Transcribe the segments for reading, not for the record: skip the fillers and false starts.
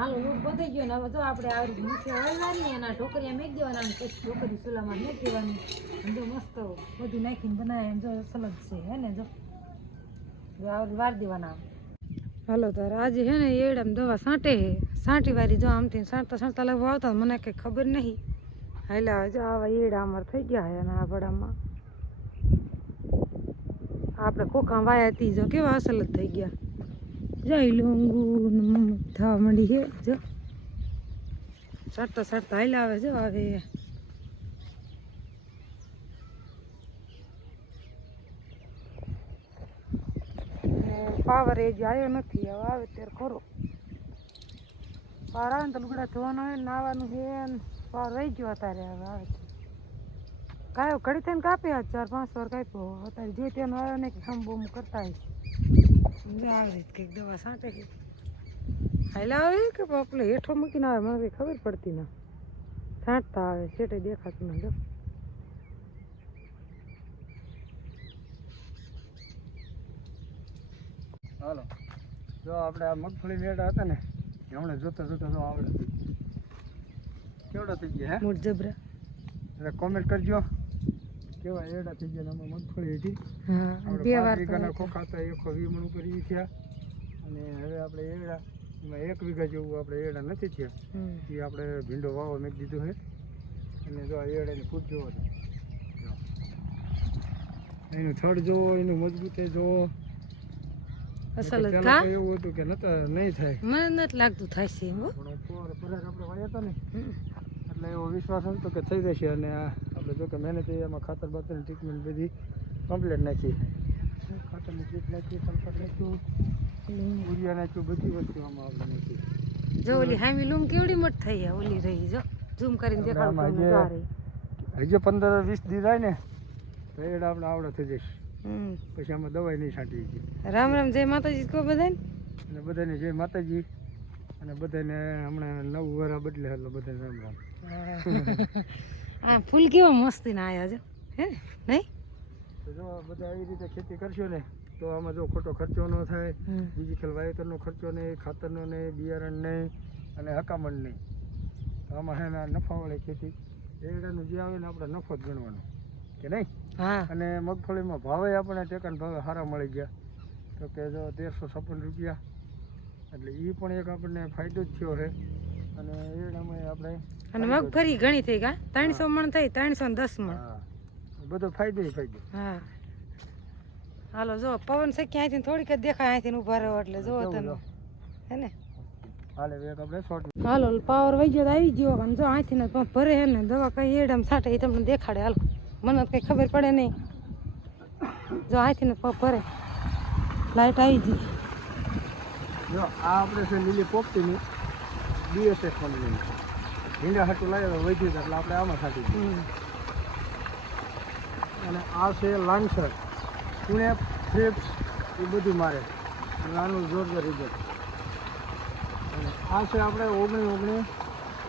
હાલો લોટ બધી ગયો ને હવે જો આપણે આવી મૂઠી હળવાની એના ઢોકરીયા મેક દેવાના અને પછી ઢોકરી ચૂલામાં મેક દેવાની અને જો મસ્ત બધું નાખીને બનાવે જો સલગ છે હે ને જો આવડી વાર દેવાના હાલો તાર આજે હે ને એડામાં દવા સાંટે હે સાંટી વારી જો આમથી સાંટતા લગવા આવતા મને કંઈ ખબર નહીં હાલા જો આવા એડા અમાર થઈ ગયા હે અને આ ભડામાં આપણે કોખા વાયા હતી જો કેવા અસલ જ થઈ ગયા જઈ લોંગુ થવા માંડી છે જો સાટતા હાલ્યા આવે જો આવે પાવર એ જ આવ્યો નથી હવે આવે ત્યારે ખરો પાવર આવે ને તો લુગડા ધોવાનું હોય નાવાનું છે પાવર રહી ગયો અત્યારે હવે આવે કાયો ઘડી થઈને કાપી આજ 4-5 વાર કાપ્યો અત્યારે જે તેનો આવ્યો ને કે ખંભો કરતા આવે આવી રીતે કંઈક દવા સાંટે કે હાલ્યા આવે કે આપણે હેઠો મૂકીને આવે મને કંઈ ખબર પડતી ના છાંટતા આવે સેટે દેખાતું ના જો હાલો જો આપણે આ મગફળી મેળા હતા ને હમણાં જોતા તો આવડે કેવડા થઈ ગયા હે મોટ જબરા એટલે કોમેન્ટ કરજો કેવા એડા થઈ ગયા આમાં મગફળી હતી હા બે વાર વીઘાના ખોખા હતા 120 મણ ઉપર ઈ થયા અને હવે આપણે એડા એમાં 1 વીઘા જેવું આપણે એડા નથી થયા એ આપણે ભીંડો વાવો મેં દીધું છે અને જો આ એડાની ફૂટ જોવો એનું થડ જોવો એનું મજબૂતે જોવો અસલ જ કા એવું હતું કે નતા નહીં થાય મને નથી લાગતું થાય છે હો પણ પર આપણે વાયા હતા ને એટલે એવો વિશ્વાસ હતો કે થઈ જશે અને આપણે જો કે મહેનત એમાં ખાતર બાતરની ટ્રીટમેન્ટ બધી કમ્પ્લીટ નાખી ખાતરની ટ્રીટ નાખી સલ્ફર નાખ્યું યુરિયા નાખ્યું બધી વસ્તુ આમાં આપણે નાખી જો ઓલી હામી લૂમ કેવડી મોટી થઈ છે ઓલી રહી જો ઝૂમ કરીને દેખાડો હજી 15-20 દી થાય ને તો એડ આપણે આવડે થઈ જશે પછી આમાં દવાઈ નહીં છાંટી ગઈ રામ રામ જય માતાજી કહો બધાને અને બધાને જય માતાજી અને બધાને હમણાં નવું વરા બદલે એટલે બધાને રામ રામ આ ફૂલ કેવા મસ્તી ના આયા જો હે નહીં તો જો બધા આવી રીતે ખેતી કરશો ને તો આમાં જો ખોટો ખર્ચો ન થાય ડિજિટલ વાવેતરનો ખર્ચો નહીં ખાતરનો નહીં બિયારણ નહીં અને હકામણ નહીં તો આમાં હે ને નફાવાળી ખેતી એડાનું જે આવે ને આપણે નફો જ ગણવાનો કે નહીં હા અને મગફળીમાં ભાવે આપણે ટેકાના ભાવે સારા મળી ગયા તો કે જો 1356 રૂપિયા એટલે એ પણ એક આપણને ફાયદો જ થયો છે અને એડામાં આપણે અને મગફળી ઘણી થઈ કા 300 મણ થઈ 310 મણ હા બધો ફાયદો હા હાલો જો પવન છે ક્યાંયથી થોડીક જ દેખાય અહીંથી ઊભા રહો એટલે જો તમે હે ને હાલે એક આપણે શોર્ટ હાલો પાવર વહી ગયો આવી ગયો અને જો અહીંથી ને પંપ ભરે હે ને દવા કઈ એડામાં છાંટે એ તમને દેખાડે હાલો મને કઈ ખબર પડે નહીં જો અહીંથી ને પંપ ભરે લાઈટ આવી ગઈ જો આ આપણે છે લીલી પોપટીની બીએસએફ કંપનીની ભીંડા હાટું લાવ્યા વધ્યું એટલે આપણે આમાં છાંટી દીધું અને આ છે લાંસર પુણે થ્રિપ્સ એ બધું મારે નાનું જોરદાર રિઝલ્ટ અને આ છે આપણે 19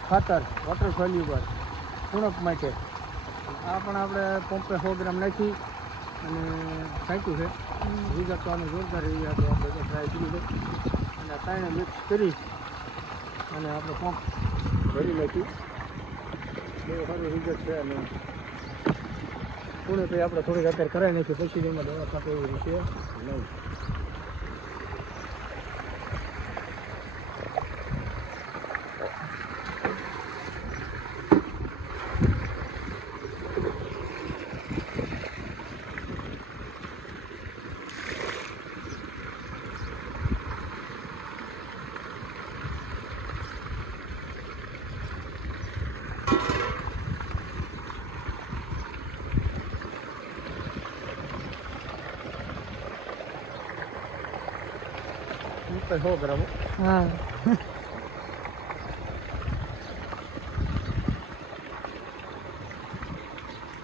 ખાતર વોટર સોલ્યુબલ ઉણપ માટે આ પણ આપણે પંપે 100 ગ્રામ નાખી અને છાંટ્યું છે રિઝલ્ટ તો આનું જોરદાર એવી આપણે ટ્રાય કરી છે અને ત્રણે મિક્સ કરી અને આપણે પંપ ભરી નાખ્યું બહુ સારું રિઝલ્ટ છે અને પૂણે તો આપણે થોડીક અત્યારે કરાવી નાખ્યું પછી એમાં દવા ખાતે એવી રીતે નહીં ઉપર 100 ગ્રામ હા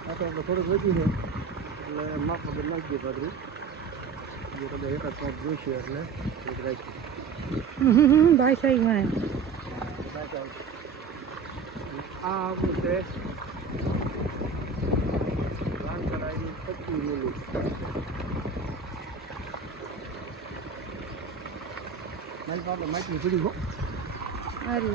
આ તો આપણે થોડુંક વધી છે એટલે માપ વગર નાખી દઈએ પાતળી જો કદાચ એકાદ પંપ જોઈશે એટલે થોડુંક રાખીએ ભાઈ સાહેબ માં આ આપણું છે લાંગ કઢાઈની 25 મિલી મારી પાસે માઇકની પીડી હો અરે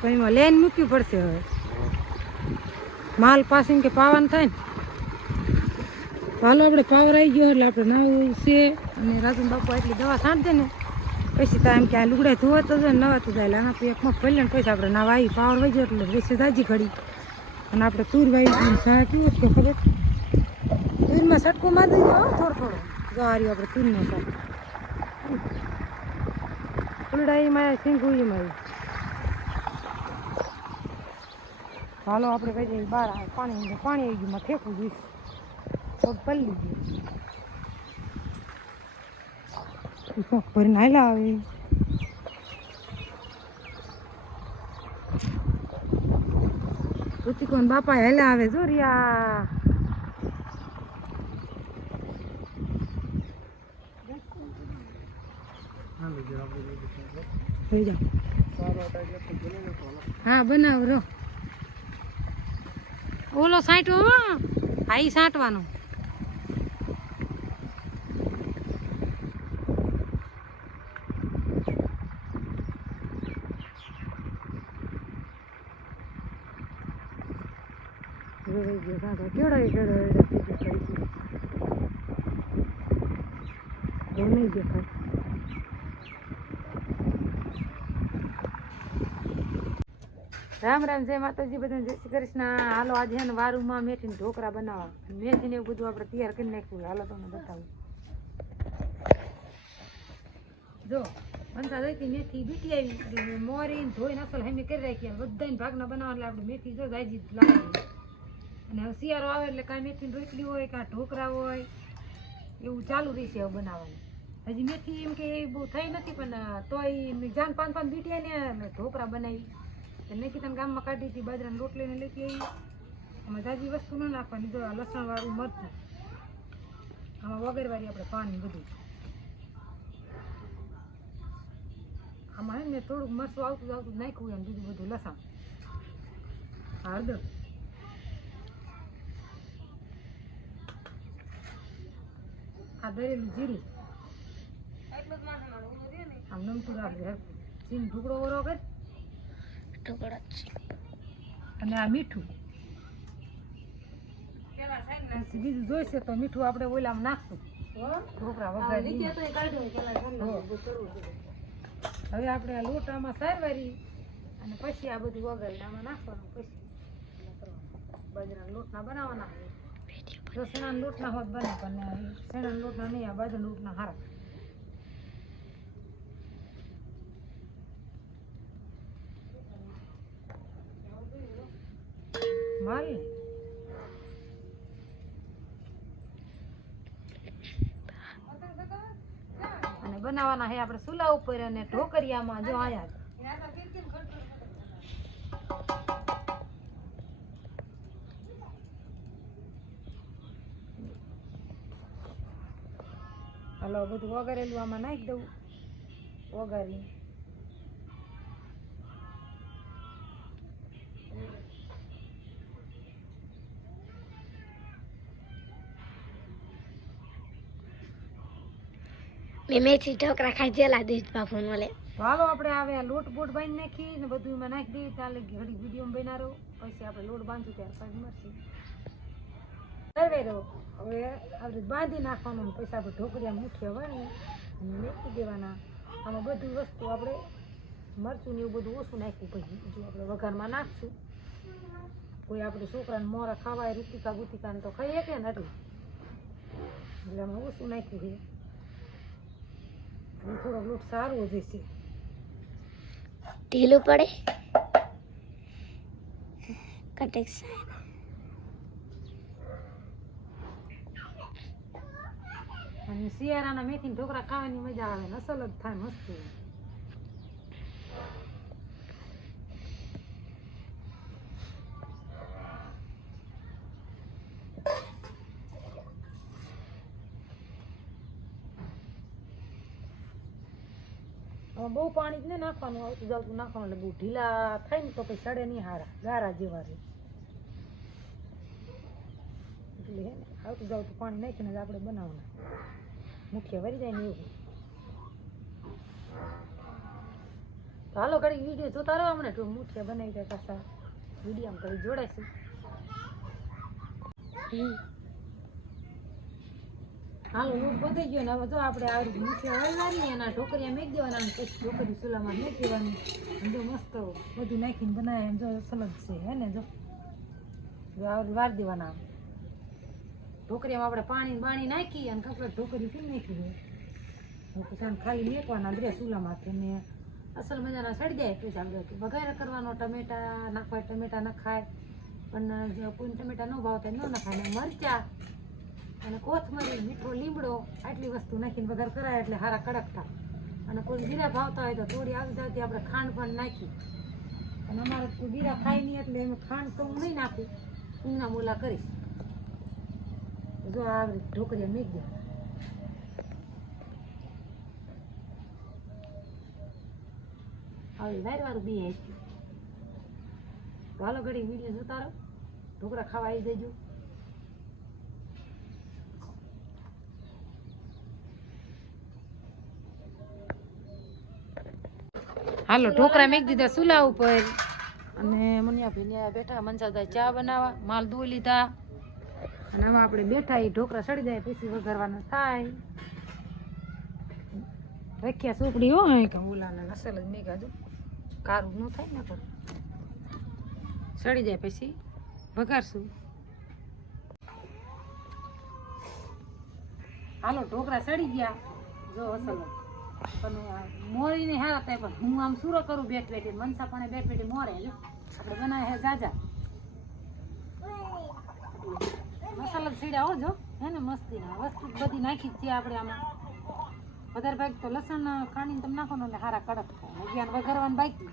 પણ એમાં લેન મૂકવી પડશે હવે માલ પાસિંગ કે પાવાનું થાય ને તો હાલો આપણે પાવર આવી ગયો એટલે આપણે નાવું છે અને રાજુ બાપુ એટલી દવા છાંટજે ને પછી તો એમ કે આ લુગડા ધોવા તો જાય નવા તો જાય આના એક મત ભરી લે ને પછી આપણે નાવા આવી પાવર વહી ગયો એટલે બેસી દાજી ઘડી અને આપણે તુર વાવી શા કેવું છે ખબર તુરમાં સટકો મારી દઈએ થોડો થોડો જો આ રહ્યો આપણે તુરનો શાક ફૂલડાઈમાં સિંગુઈમાં હાલો આપણે કહી દઈએ બહાર પાણી આવી ગયું ફેંકવું જોઈશ પગ પલ્લી ગયું પગ ભરીને હાલા આવે ઋતિકોન બાપા હેલા આવે જો રિયા હા બનાવ રો ઓલો સાંટો હા ઈ સાંટવાનો નહીં દેખાય રામ રામ જય માતાજી બધાને જય શ્રી કૃષ્ણ હાલો આજે છે ને વારુમાં મેથીને ઢોકળા બનાવવા મેથીને એવું બધું આપણે તૈયાર કરી નાખ્યું હાલો તમને બતાવું જો બનતા જઈતી મેથી બીટી આવી મોરી ધોઈને અસલ હેમી કરી રાખી બધાને ભાગના બનાવવા એટલે આપણે મેથી જો જાજી લાવી અને હવે શિયાળો આવે એટલે કાંઈ મેથીની રોટલી હોય કાં ઢોકળા હોય એવું ચાલુ રહેશે હવે બનાવવાનું હજી મેથી એમ કે એ બહુ થઈ નથી પણ તોય જાન પાંચ બીટી ને ઢોકળા બનાવી નહીં તને ગામમાં કાઢી હતી બાજરાની રોટલીને લેતી આવી આમાં તાજી વસ્તુ ન નાખવાની જો લસણવાળું મરચું આમાં વગરવાળી આપણે પાણી બધું આમાં હે ને થોડુંક મરચું આવતું નાખ્યું એમ બીજું બધું લસણ હળદર આ દરેલું જીરું આમ નમતું રાખજે ચીન ટુકડો ઓરો કર અને આ મીઠું બીજું જોઈશે તો મીઠું આપણે ઓલામાં નાખશું ઢોકળા વઘારી હવે આપણે આ લોટામાં સારવારી અને પછી આ બધું વઘારીને આમાં નાખવાનું પછી બાજરાના લોટના બનાવવાના જો શેણાના લોટના હોત બને પણ શેણાના લોટના નહીં આ બાજરાના લોટના હારા માલ અને બનાવવાના હે આપણે ચૂલા ઉપર અને ઢોકરિયામાં જો આયા હાલો બધું વઘારેલું આમાં નાખી દઉં વઘારી મેં મેથી ઢોકળા ખાઈ જેલા દૂધ બાપુ મળે હાલો આપણે આવે લોટ બોટ બાંધી નાખી ને બધું એમાં નાખી દઈએ ચાલે ઘડી વિડીયો બનાવો પછી આપણે લોટ બાંધશું ત્યારે પછી મળશે હવે આપણે બાંધી નાખવાનું પછી આપણે ઢોકળિયા મુઠ્ઠીઓ વાળી અને મેકી દેવાના આમાં બધી વસ્તુ આપણે મરચું ને એવું બધું ઓછું નાખ્યું પછી જો આપણે વઘારમાં નાખશું કોઈ આપણે છોકરાને મોરા ખાવાય ઋતિકા ગુતિકાને તો ખાઈએ કે ને એટલે આમાં ઓછું નાખ્યું છે થોડોક લોટ સારો જશે ઢીલું પડે કટેક અને શિયાળાના મેથીના ઢોકળા ખાવાની મજા આવે ને અસલ જ થાય મસ્ત આમાં બહુ પાણી જ નહીં નાખવાનું, આવતું જાવતું નાખવાનું એટલે બહુ ઢીલા થાય ને તો પછી સડે નહીં હારા, ગારા જેવા રહે. એટલે હે ને આવતું જાવતું પાણી નાખીને જ આપણે બનાવવાના, મુઠિયા વળી જાય ને એવું. તો હાલો ઘડી વિડીયો જોતા રહો, હમણાં તો મુઠિયા બનાવી જાય પાછા વિડીયોમાં ઘડી જોડાઈશું. હાલો લોટ બધી ગયો ને હવે જો આપણે આવી મુઠિયા હળવાની એના ઢોકરિયા મેક દેવાના અને પછી ઢોકરી ચૂલામાં મેક દેવાની. જો મસ્ત બધું નાખીને બનાવે એમ જો સલગ છે હે ને. જો આવડી વાર દેવાના ઢોકરીયામાં આપણે પાણી બાણી નાખી અને કપડા ઢોકરી પી નાખી દે પછી આમ ખાલી મેકવાના દે ચૂલામાંથી ને અસલ મજાના સડી જાય. પછી આપણે વઘાર કરવાનો, ટમેટા નાખવા ટમેટા નખાય, પણ જો કોઈ ટમેટા ન ભાવતા ન નખાય. ને મરચાં અને કોથમરી, મીઠો લીમડો આટલી વસ્તુ નાખીને વઘાર કરાય એટલે હારા કડક થાય. અને કોઈ જીરા ભાવતા હોય તો થોડી આવી જાવતી આપણે ખાંડ પણ નાખી. અને અમારે કોઈ જીરા ખાય નહીં એટલે એમ ખાંડ તો હું નહીં નાખું, ઊંઘના મોલા કરીશ. જો આ ઢોકરીયા મેક દે. હવે વારવારું બી આવી ગયું. તો હાલો ઘડી વિડીયો જોતા રહો, ઢોકળા ખાવા આવી જજો. હાલો ઢોકળા મેક દીધા ચૂલા ઉપર અને મુનિયાભાઈ બેઠા મનસાદાય ચા બનાવવા, માલ ધોઈ લીધા અને હવે આપણે બેઠા એ ઢોકળા સડી જાય પછી વઘારવાના થાય. રખ્યા સુપડી હો કે ઓલાને અસલ જ મેં કાજુ કારું ન થાય ને પણ સડી જાય પછી વઘારશું. હાલો ઢોકળા સડી ગયા જો અસલ પણ મોરી ને હારા થાય. પણ હું આમ સુરો કરું બેઠ બેઠી, મનસા પણ બેઠ બેઠી મોરે. જો આપણે બનાવે હે જાજા મસાલા સીડા હો જો હે ને મસ્તીના વસ્તુ બધી નાખી જ છે આપણે આમાં. વધારે ભાગ તો લસણ ખાંડીને તમે નાખો ને એટલે હારા કડક થાય. અગિયાર વઘારવાનું બાકી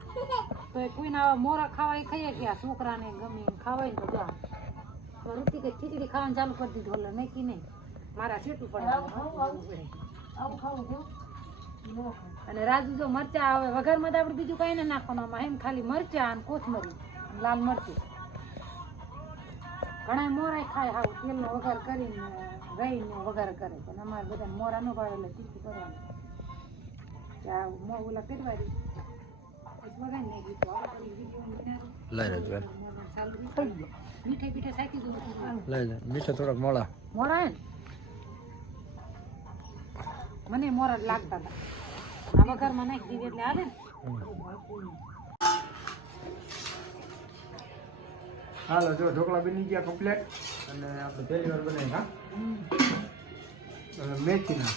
તો એ કોઈને આવા મોરા ખાવા એ ખાઈએ કે આ છોકરાને ગમે ખાવાય ને તો જા રૂટી કે ખીચડી ખાવાનું ચાલુ કરી દીધું. એટલે નક્કી નહીં મારા સેટું પડે આવું ખાવું જો. અને રાજુ જો મરચા આવે વઘારમાં તો આપણે બીજું કાંઈ ના નાખવાનું, આમાં એમ ખાલી મરચા અને કોથમરી લાલ મરચું. ઘણા મોરાય ખાય હાવ તેલનો વઘાર કરીને રહીને વઘાર કરે, પણ અમારે બધા મોરા ન ભાવે એટલે તીખું કરવાનું. ત્યાં ઓલા કરવા દે પછી વઘારી નાખી તો મીઠાઈ પીઠા સાકી દઉં મીઠા થોડાક મોળા મોરા હે ને મને મોરા જ લાગતા હતા. આ વઘારમાં નાખી દીધી એટલે આવે ને. હાલો જો ઢોકળા બની ગયા કમ્પ્લેટ અને આપણે પહેલી વાર બનાવી. હા અને મેથીના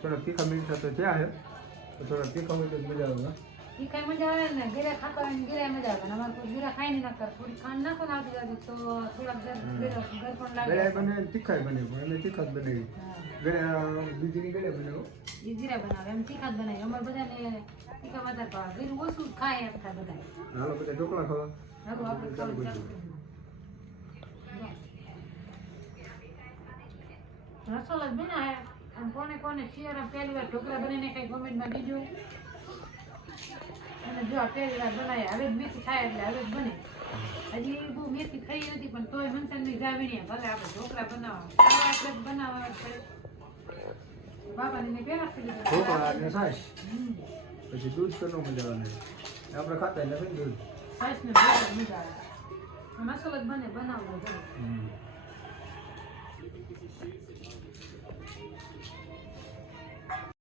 થોડા તીખા મીઠા તો થયા છે, તો થોડા તીખા હોય તો મજા આવે. તીખાઈ મજા આવે ને, ગીરા ખાતા હોય ને ગીરા મજા આવે. અમારે કોઈ ગીરા ખાઈ નહીં નાખતા, થોડી ખાંડ નાખો ને આવતી જાતી તો થોડાક ઘર પણ લાગે. બને તીખાઈ બને પણ એને તીખા જ બનાવી. બીજીની ગળે બનાવો એ જીરા બનાવે એમ તીખા જ બનાવે. અમારે બધાને તીખા વધારે ભાવે, ગીરું ઓછું ખાય એમ થાય બધા. હાલો બધા ઢોકળા ખાવા હવે આપણે ચાલુ કરીએ. રસોલ જ બનાવે. અને કોને કોને શિયાળા પહેલી વાર ઢોકળા બનાવીને કઈ કોમેન્ટમાં બીજું. અને જો પહેલી વાર બનાવે હવે જ મેથી થાય એટલે હવે જ બને. હજી બહુ મેથી થઈ નથી પણ તોય મનસનની જાવીને ભલે આપણે ઢોકળા બનાવવા આપણે બનાવવા છે. બાબાને પેલા ઢોકળા અને છાશ પછી દૂધ તો ન મજા આવે. આપણે ખાતા એટલે દૂધ છાશ ને મજા આવે. મસાલો જ બને બનાવવો જરૂર.